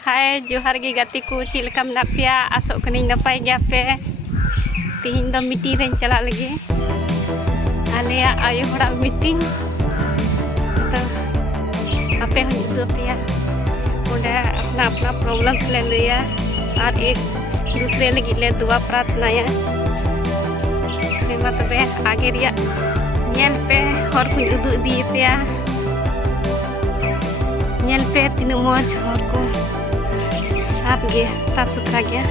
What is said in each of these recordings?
हाय जोहार गे गाती को चिलका मना पेया आसोग कनी नपाय गया पे तीन दो मीटिंग रे चला लगे आले आयो हड़ा मीटिंग तो आपे हम दो पेया ओंडे अपना अपना प्रॉब्लम्स ले लिया और एक दूसरे लगी ले दुआ प्रार्थनाया सेमा तबे आगे रिया नेल पे हर को उदु दी पेया नेल पे तीन मौज हर को साफ सुथरा गया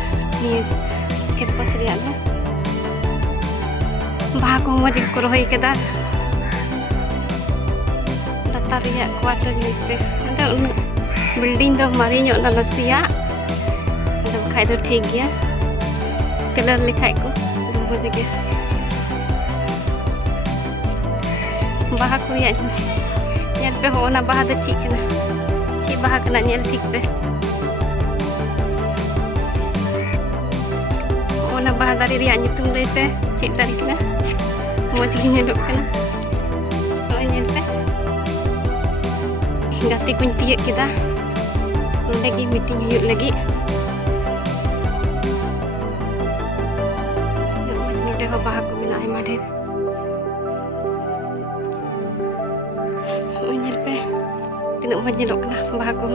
कैंपस बाहा को मज को रही कदा लातार क्वार्टर नीचे बिल्डिंग दो मारी नसिया बखा दो ठीक गया कलर लिखाई को मज गया बाहा को पे होना बाहा दो ची बाहा कना ठीक पे ओना बाहा दारी रिया नितुम लेते चेक दारी कना मज गे नेलोग कना ओय नेल पे गाते कुछ तियक केदा नोंडे गे मीटिंग हुयुग लगी नोंडे हो बाहा को मेना आयमा ढेर ओय नेल पे तिनाग मज नेलोग कना बाहा को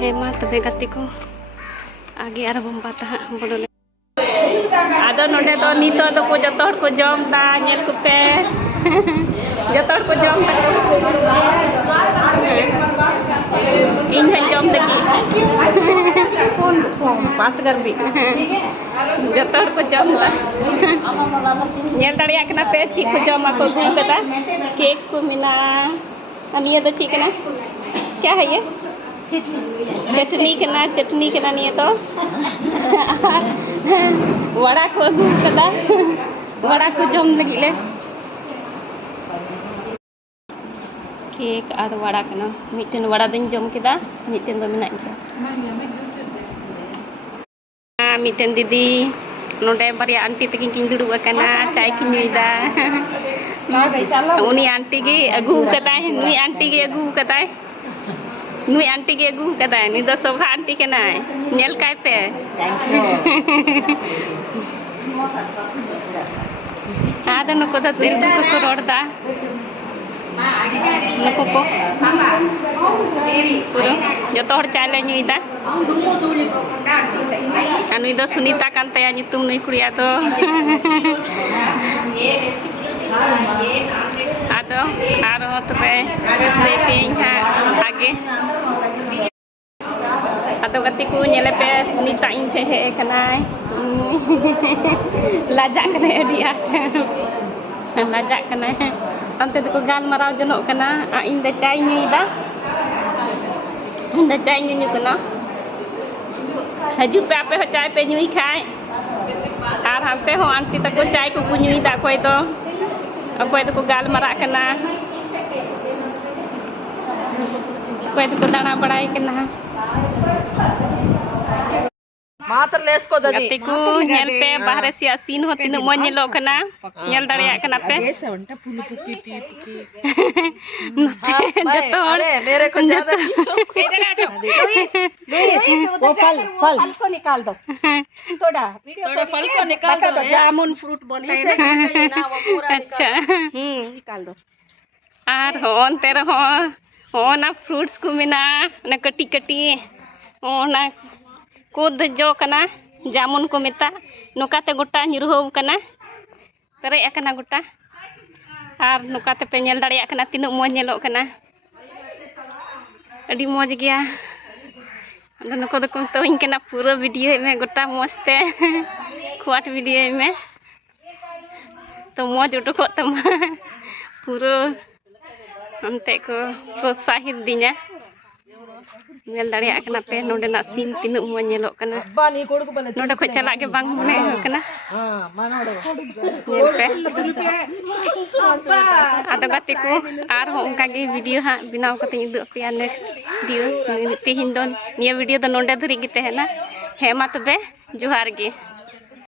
हेमा तबे गाती को आगे आर बम बाता बोलो आदो नोडे तो नितो तो को जतो हर को जम दा नेल को पे जतो हर को जम इन है जम दकी फोन फास्ट कर भी जतो हर को जम दा नेल दड़िया कना पे ची को जम को गु कदा केक को मिला अनिया तो ची कना क्या है ये चटनी कना नहीं तो वड़ा को अगू कदा वड़ा को जम लगी ले केक आद वड़ा कना मिटन वड़ा दिन जम केदा मिटन दो मेना गया मिटन दीदी नोडे बारिया आंटी तकिन किन दुड़ुब कना चाय किन नुईदा उनी आंटी गे अगू कदाय नुई आंटी गे अगू कदाय नुई आंटी के अगू कदा नुई दो शोभा आंटी के ना नेल काय पे आदा नको दा तेल को रोडदा नको को पूरा जतो हर चाय ले नुईदा नुई दो सुनीता कान तया नितुम नुई कुड़िया तो आदो आरो तबे लेपिंग हा आगे आदो गति को नेले पे सुनीता इन थे हे कनाय लाजा कने अडी आठ लाजा कने अंते को गान मराव जनो कना आ इन द चाय नुईदा इन द चाय नुई कना हजू पे आपे हो चाय पे नुई खाय आर हमते हो आंटी तको चाय को नुईदा कोई तो अकोय तो गाल मरा कना कोई तो दाना बड़ाई कना मात्र लेस को ददी गति को नेल पे बाहर से सीन हो तीन मन नेलो कना नेल दड़िया कना पे संटा फुल पुकी टी पुकी जतो मेरे को ज्यादा इधर आ जाओ वो फल को निकाल दो थोड़ा फल को निकाल दो जामुन फ्रूट बोले ना वो पूरा अच्छा निकाल दो आर होन तेरे हो ना फ्रूट्स को मिना ना कटी कटी ओ ना कूद जो कना जामुन को मेता नोकाते गोटा निरुहो कना तरे कना गोटा आर नोकाते पे नेल दाड़िया कना तीन मौज नेलो कना अडी मौज गया अदो नको दो को तोइन कना पूरा वीडियो में गोटा मस्ते क्वाट वीडियो में तो मौज उठको तमा पूरा हमते को प्रोत्साहित दिना नेल दाड़िया कना पे नोडे ना सीन तीन मौज नेलो कना नोडे को चला के बांग मने कना नेल पे आदो गाती को आर हो उनका गे वीडियो हा बिनाव कते उदु पे नेक्स्ट वीडियो तेहिन दो निया वीडियो दो नोडे धरी गे तहना हेमा तबे जोहार गे।